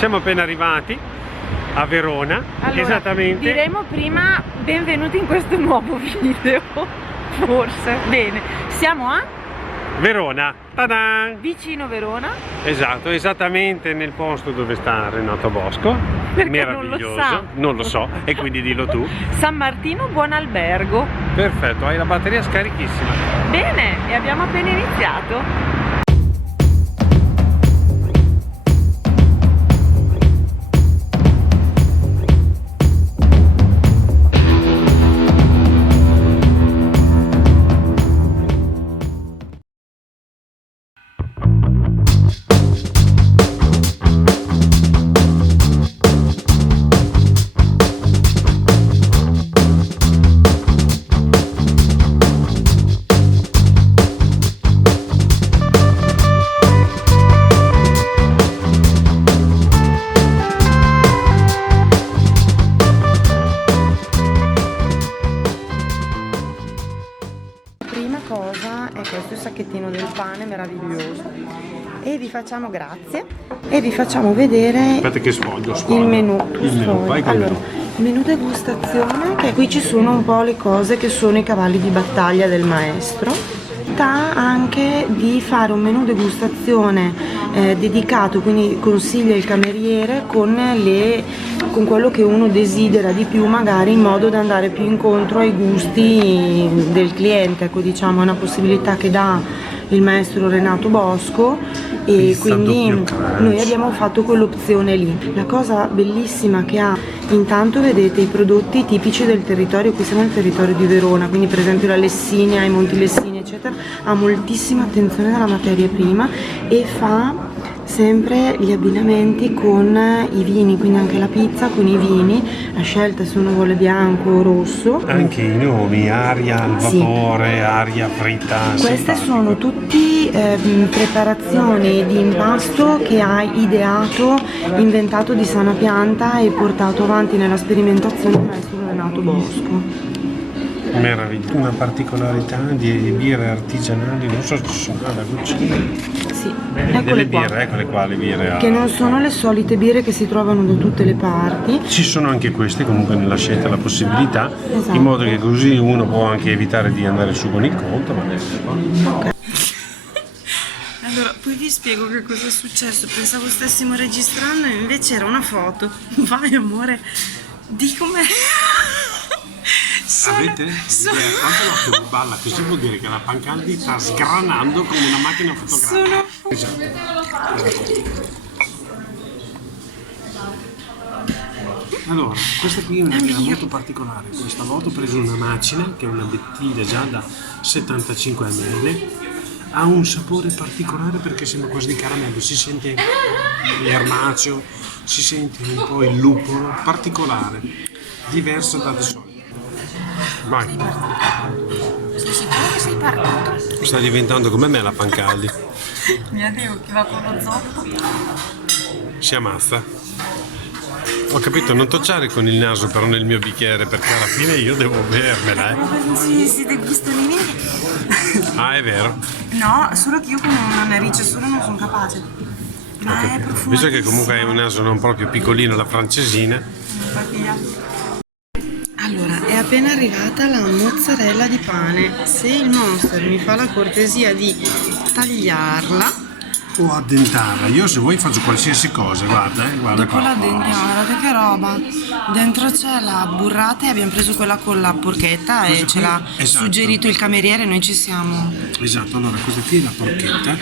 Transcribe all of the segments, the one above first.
Siamo appena arrivati a Verona, allora, esattamente. Diremo prima benvenuti in questo nuovo video, forse. Bene, siamo a Verona, ta-da! vicino Verona. Esatto, esattamente nel posto dove sta Renato Bosco. Perché Meraviglioso, non lo so, e quindi dillo tu. San Martino Buon Albergo. Perfetto, hai la batteria scarichissima. Bene, e abbiamo appena iniziato. Cosa è questo sacchettino del pane meraviglioso e vi facciamo grazie e vi facciamo vedere Aspetta che sfoglio. il menù. Vai con il Allora, menù degustazione, che qui ci sono un po' le cose che sono i cavalli di battaglia del maestro. Anche di fare un menù degustazione dedicato, quindi consiglia il cameriere con quello che uno desidera di più, magari in modo da andare più incontro ai gusti del cliente. Ecco, diciamo, è una possibilità che dà il maestro Renato Bosco e Pizza quindi doppio crunch. noi abbiamo fatto quell'opzione lì. La cosa bellissima che ha, intanto vedete i prodotti tipici del territorio. Qui siamo nel territorio di Verona, quindi per esempio la Lessinia, i Monti Lessini eccetera, ha moltissima attenzione alla materia prima e fa sempre gli abbinamenti con i vini, quindi anche la pizza con i vini, la scelta se uno vuole bianco o rosso. Anche i nomi, aria al vapore, sì. Aria fritta. Queste simpatico. sono tutti preparazioni di impasto che hai ideato, inventato di sana pianta e portato avanti nella sperimentazione del maestro Renato Bosco. Meraviglioso. Una particolarità di birre artigianali, non so se ci sono alla cucina. Sì, Delle birre, eccole qua le birre. Che non sono le solite birre che si trovano da tutte le parti. Ci sono anche queste, comunque nella scelta la possibilità, esatto. In modo che così uno può anche evitare di andare su con il conto. Okay. Allora, poi vi spiego che cosa è successo. Pensavo stessimo registrando e invece era una foto. Vai amore, di com'è. Avete idea quanto l'occhio balla? Questo vuol dire che la Pancaldi sta sgranando come una macchina fotografica. Esatto. Allora, questa qui è una birra molto particolare. Questa volta ho preso una macina, che è una bottiglia già da 75 ml. Ha un sapore particolare perché sembra quasi di caramello, si sente l'ermaceo, si sente un po' il luppolo, particolare, diverso dalle solite. Vai. Sei sicuro che sei partito? Sta diventando come me la Pancaldi. Mia Dio, chi va con lo zoppo? Si ammazza. Ho capito, non tocciare con il naso però nel mio bicchiere, perché alla fine io devo bermela, Si degustano i vini. Ah, è vero. No, solo che io con una narice sola non sono capace. Ma è profumatissimo. Visto che comunque hai un naso non proprio piccolino, la francesina. Allora, è appena arrivata la mozzarella di pane. Se il Monster mi fa la cortesia di tagliarla. O addentarla. Io se vuoi faccio qualsiasi cosa, guarda Dopo qua. la guardate che roba. Dentro c'è la burrata e abbiamo preso quella con la porchetta e ce l'ha suggerito il cameriere, noi ci siamo. Esatto, allora questa qui è la porchetta.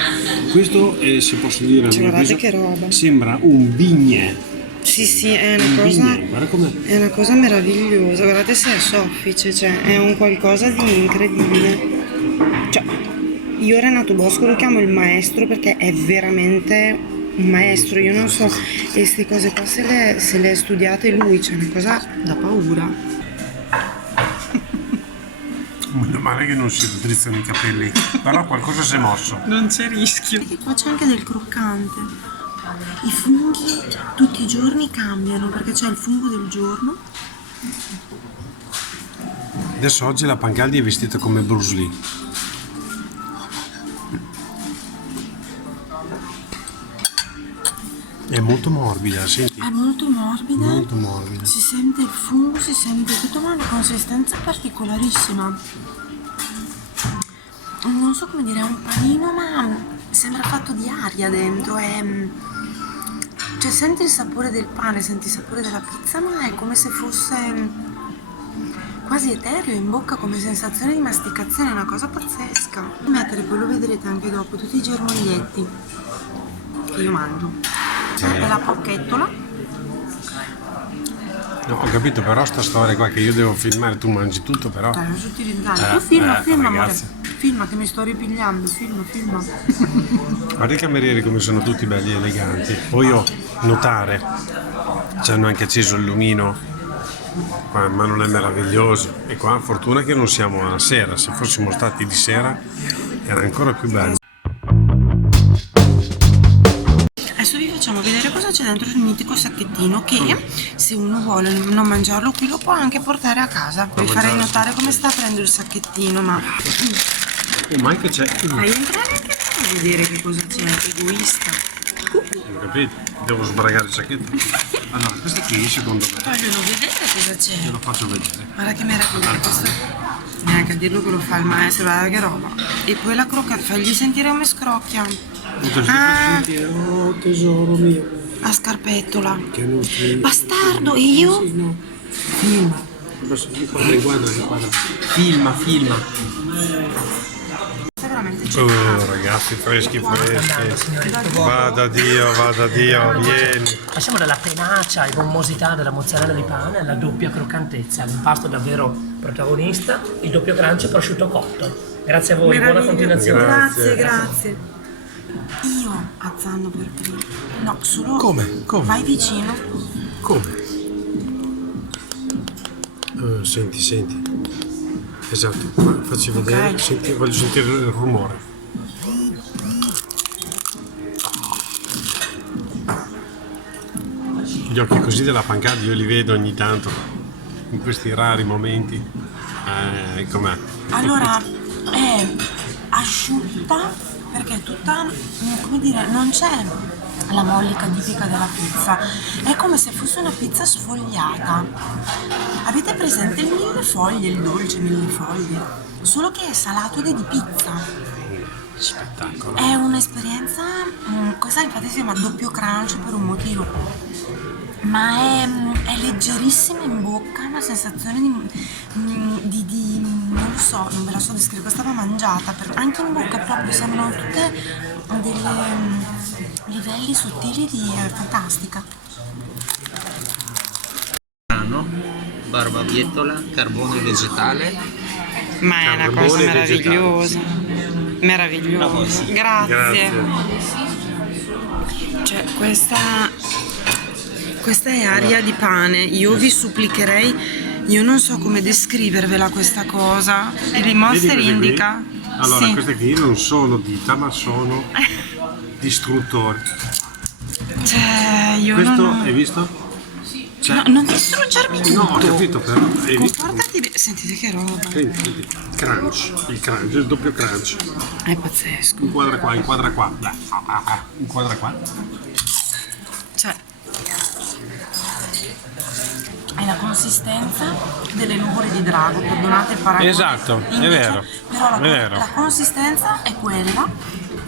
Questo si posso dire, Guardate che roba. sembra un bignè. Sì, è una cosa. Guarda com'è. È una cosa meravigliosa, guardate se è soffice, cioè è un qualcosa di incredibile. Cioè, io Renato Bosco lo chiamo il maestro perché è veramente un maestro, io non so, e queste cose qua se le ha studiate lui, c'è una cosa da paura. Meno male che non si drizzano i capelli, però qualcosa si è mosso. Non c'è rischio. E qua c'è anche del croccante. I funghi tutti i giorni cambiano perché c'è il fungo del giorno. Adesso oggi la Pancaldi è vestita come Bruce Lee. È molto morbida, senti? È molto morbida. Molto morbida. Si sente il fungo, si sente tutto, ma ha una consistenza particolarissima. Non so come dire, è un panino, ma sembra fatto di aria dentro. Cioè, senti il sapore del pane, senti il sapore della pizza, ma è come se fosse quasi etereo in bocca, come sensazione di masticazione, è una cosa pazzesca. Mettere, poi lo vedrete anche dopo, tutti i germoglietti che io mangio. È la pocchettola. No, ho capito, però sta storia qua che io devo filmare, tu mangi tutto, però... Dai, non so utilizzare. Tu filma, amore. ragazzi. Filma che mi sto ripigliando, filma. Guarda i camerieri come sono tutti belli e eleganti. Poi io notare, ci hanno anche acceso il lumino, qua, ma non è meraviglioso. E qua fortuna che non siamo alla sera, se fossimo stati di sera era ancora più bello. Adesso vi facciamo vedere cosa c'è dentro il mitico sacchettino che se uno vuole non mangiarlo qui lo può anche portare a casa. Vi farei notare come sta aprendo il sacchettino, ma Ma anche c'è... fai entrare anche tu a vedere che cosa c'è, egoista. Ho capito, devo sbragare il sacchetto. Allora, questo qui secondo me, Vogliono vedere cosa te c'è. lo faccio vedere. Guarda che meraviglia questo. Neanche a dirlo che lo fa il maestro, guarda che roba. E poi la croccata, fagli sentire come scrocchia. Ah, Oh tesoro mio, la scarpettola. che non ti... Bastardo, e io? No. Filma. Guarda. Filma. È veramente Oh ragazzi, freschi. Vada Dio, vieni. Passiamo dalla tenacia e gommosità della mozzarella di pane alla doppia croccantezza, l'impasto davvero protagonista, il doppio crunch e prosciutto cotto. Grazie a voi, buona meraviglia. continuazione. Grazie. Io azzanno per primo. No, solo. Come? Vai vicino. Come? Senti. Esatto, facci vedere, Ok. voglio sentire il rumore. Gli occhi così della pancada io li vedo ogni tanto, in questi rari momenti. Com'è? Allora, è asciutta perché è tutta, come dire, non c'è la mollica tipica della pizza, è come se fosse una pizza sfogliata. Avete presente il millefoglie, il dolce millefoglie? Solo che è salato ed è di pizza. Spettacolo. È un'esperienza, questa infatti si chiama doppio crunch per un motivo, ma è leggerissima in bocca, una sensazione non lo so, non ve la so descrivere, questa va mangiata, anche in bocca proprio sembrano tutte dei livelli sottili di fantastica. Barbabietola, carbone vegetale. Ma è una Carbone cosa vegetale. meravigliosa, grazie. Cioè questa è aria di pane, io vi supplicherei, io non so come descrivervela questa cosa. Il Monster Vedi queste qui? indica? Allora, Sì. queste qui non sono dita, ma sono distruttori. Cioè, io Questo, non... hai visto? Cioè, No, non distruggermi tutto. no, ho capito, però hai visto? Comportati bene. Sentite che roba. Senti, crunch, il doppio crunch. È pazzesco. Inquadra qua. Dai. Inquadra qua. Cioè, è la consistenza delle nuvole di drago, perdonate il paragone. Esatto, è Invece, vero, Però è vero. la consistenza è quella,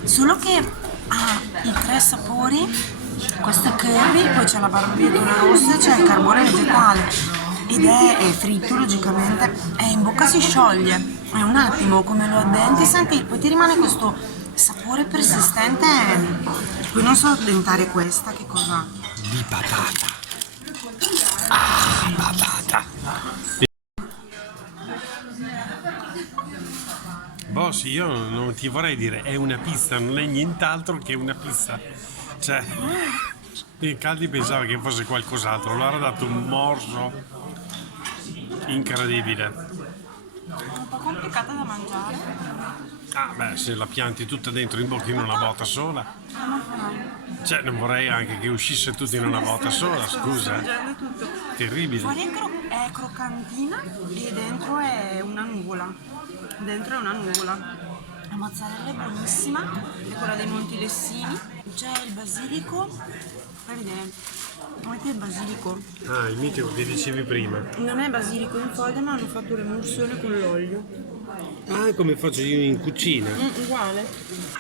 solo che ha i tre sapori. Questo è curry, poi c'è la barbabietola rossa e c'è il carbone vegetale. Ed è fritto logicamente, e in bocca si scioglie. È un attimo, come lo addenti, senti, poi ti rimane questo sapore persistente. Poi non so addentare questa, che cosa? Di patata. Patata. Boss, io non ti vorrei dire, è una pizza, non è nient'altro che una pizza. Cioè, il Caldi pensava che fosse qualcos'altro, allora ha dato un morso incredibile. È un po' complicata da mangiare. Ah, beh, se la pianti tutta dentro in bocca in una botta sola. Cioè, non vorrei anche che uscisse tutto in una botta sola, scusa. Terribile. Fuori è croccantina e dentro è una nuvola. La mozzarella è buonissima, è quella dei Monti Lessini. C'è il basilico, fai vedere. Vedete il basilico? Ah, il mitico che dicevi prima. Non è basilico in foglia, ma hanno fatto l'emulsione con l'olio. Ah, è come faccio io in cucina. Uguale.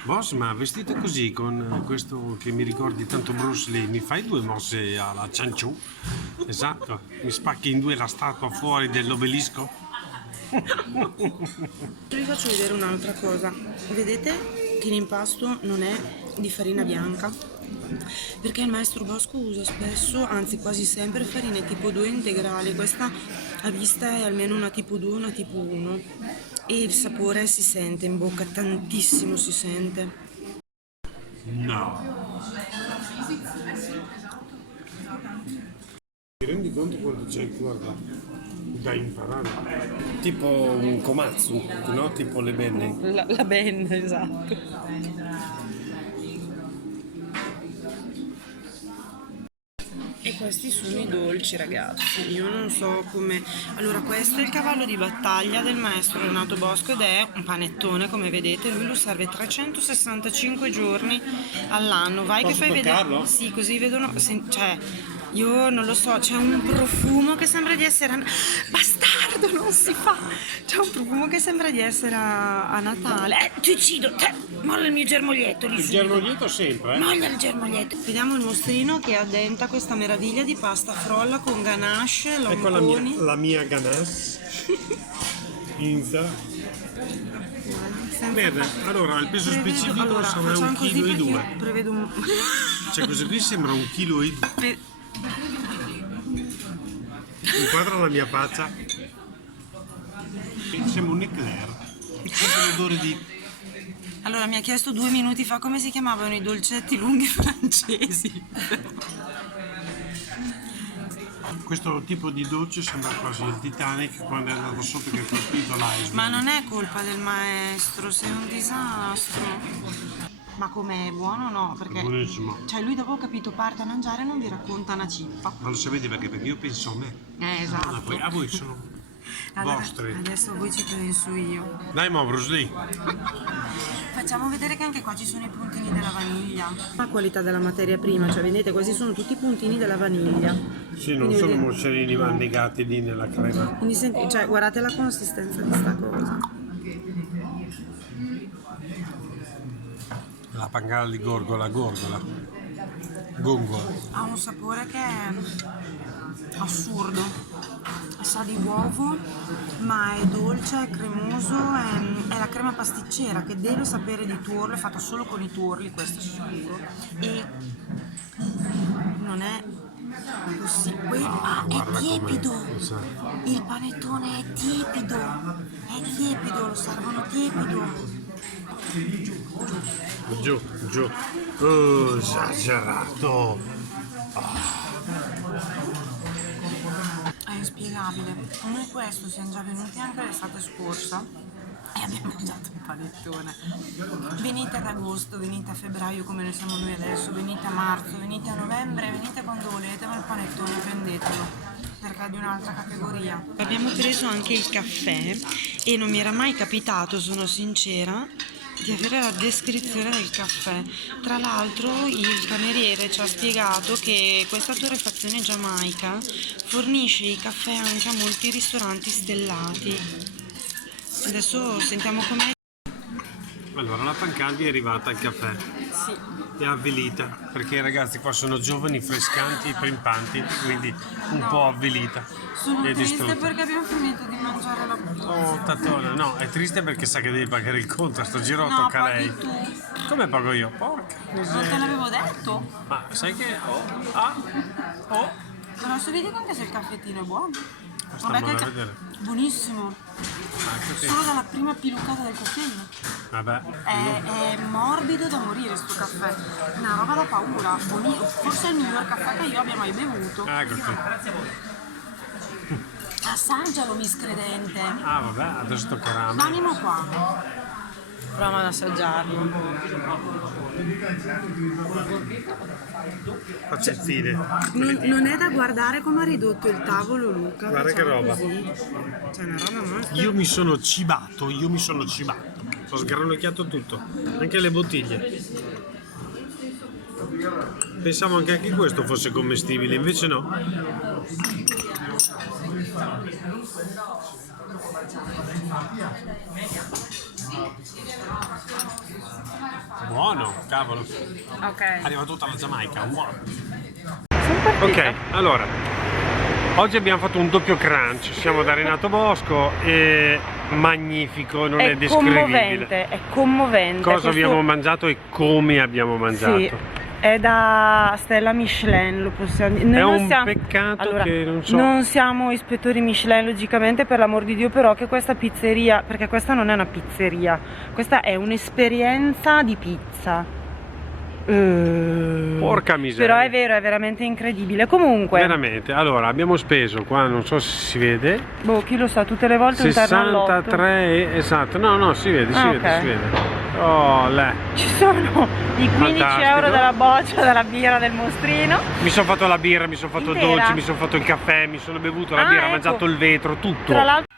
Boss, ma vestito così, con questo che mi ricordi tanto Bruce Lee, mi fai 2 mosse alla Cianciù? Esatto, mi spacchi in 2 la statua fuori dell'obelisco? Vi faccio vedere un'altra cosa. Vedete che l'impasto non è di farina bianca? Perché il maestro Bosco usa spesso, anzi quasi sempre, farine tipo 2 integrali. Questa a vista è almeno una tipo 2, una tipo 1. E il sapore si sente in bocca, tantissimo si sente. No. Ti rendi conto quanto c'è guarda, da imparare? Tipo un komatsu, no? Tipo le benne. La benda, esatto. E questi sono i dolci, ragazzi. Io non so come. Allora, questo è il cavallo di battaglia del maestro Renato Bosco ed è un panettone, come vedete. Lui lo serve 365 giorni all'anno. Vai Posso che fai vedere. toccarlo? Sì, così vedono. Cioè, io non lo so, c'è un profumo che sembra di essere. Bastardo, non si fa! C'è un profumo che sembra di essere a Natale. Ti uccido! Molla il mio germoglietto lì Il subito. germoglietto sempre, Moglia il germoglietto. Vediamo il mostrino che addenta questa meraviglia di pasta frolla con ganache, Ecco lomponi. la mia ganache. Inza. Senza Bene, fa- allora il peso specifico allora, sarà facciamo 1,2 così kg. perché prevedo un. Cioè questo qui sembra 1,2 kg. Pe- Inquadra la mia faccia. Sembra un eclair. C'è l'odore di. Allora, mi ha chiesto 2 minuti fa come si chiamavano i dolcetti lunghi francesi. Questo tipo di dolce sembra quasi il Titanic quando è andato sotto che ha colpito l'iceberg. Ma non è colpa del maestro, sei un disastro. Ma com'è buono o no? Perché. Buonissimo. Cioè, lui dopo ho capito, parte a mangiare e non vi racconta una cippa. Ma lo sapete perché? Perché io penso a me. Esatto. Ma poi a voi sono Allora, vostri. adesso voi ci penso io. Dai mo Bruce Lee. Facciamo vedere che anche qua ci sono i puntini della vaniglia. La qualità della materia prima, cioè vedete questi sono tutti i puntini della vaniglia. Sì, non Quindi sono vedete- mozzolini annegati lì nella crema. Quindi cioè, guardate la consistenza di sta cosa. La pangala di gorgola. Gongola. Ha un sapore che è assurdo. Sa di uovo, ma è dolce, è cremoso, è la crema pasticcera che deve sapere di tuorlo, è fatta solo con i tuorli, questo è sicuro. E non è così. È guarda tiepido. com'è. Esatto. Il panettone è tiepido, lo servono tiepido. Giù. Oh, esagerato. È inspiegabile. Noi questo siamo già venuti anche l'estate scorsa e abbiamo mangiato un panettone. Venite ad agosto, venite a febbraio come ne siamo noi adesso, venite a marzo, venite a novembre, venite quando volete, ma il panettone prendetelo perché è di un'altra categoria. Abbiamo preso anche il caffè e non mi era mai capitato, sono sincera, di avere la descrizione del caffè. Tra l'altro il cameriere ci ha spiegato che questa torrefazione giamaica fornisce i caffè anche a molti ristoranti stellati. Adesso sentiamo com'è. Allora la Pancaldi è arrivata al caffè. Sì. È avvilita perché i ragazzi qua sono giovani, frescanti, pimpanti, quindi un po' avvilita. Sono e triste distrutta. perché abbiamo finito di mangiare la Oh Tatone, no, è triste perché sa che devi pagare il conto, a sto giro No, tocca a paghi lei. tu. Come pago io? Porca Non te miseria. l'avevo detto? Ma sai che Però se vedi anche se il caffettino è buono. Stiamo che a vedere. buonissimo. Ecco sì. Solo dalla prima pilucata del caffeino. Vabbè. È morbido da morire sto caffè. Una roba da paura. Forse è il miglior caffè che io abbia mai bevuto. Ecco qui. Assaggialo, miscredente. Ah vabbè, adesso toccherà a me. L'animo qua. Proviamo ad assaggiarlo. Faccia il fine. Non è da guardare come ha ridotto il tavolo Luca. Guarda che roba. Così. C'è una roba molto. Io mi sono cibato. Ho sgranocchiato tutto, anche le bottiglie. Pensavo anche che questo fosse commestibile, invece no. Buono, cavolo. Ok. Arriva tutta la Giamaica. Wow. Sono partita. Ok, allora, oggi abbiamo fatto un doppio crunch, siamo da Renato Bosco e magnifico, non è descrivibile. È commovente. Cosa Questo- abbiamo mangiato e come abbiamo mangiato. Sì, è da stella Michelin, lo possiamo dire. Noi È non un siamo- peccato allora, che non so. non siamo ispettori Michelin, logicamente, per l'amor di Dio, però che questa pizzeria, perché questa non è una pizzeria, questa è un'esperienza di pizza. Porca miseria. Però è vero, è veramente incredibile. Comunque, Veramente, allora abbiamo speso qua, non so se si vede, boh, chi lo sa, tutte le volte un terno all'otto. 63, esatto, no, si vede, Ah, si vede, ok. si vede. Oh, lei. Ci sono i 15 Fantastico. euro della boccia della birra del mostrino. Mi sono fatto la birra, mi sono fatto il Intera? dolce, mi sono fatto il caffè, mi sono bevuto la Ah, birra, ho ecco. mangiato il vetro, tutto. Tra l'altro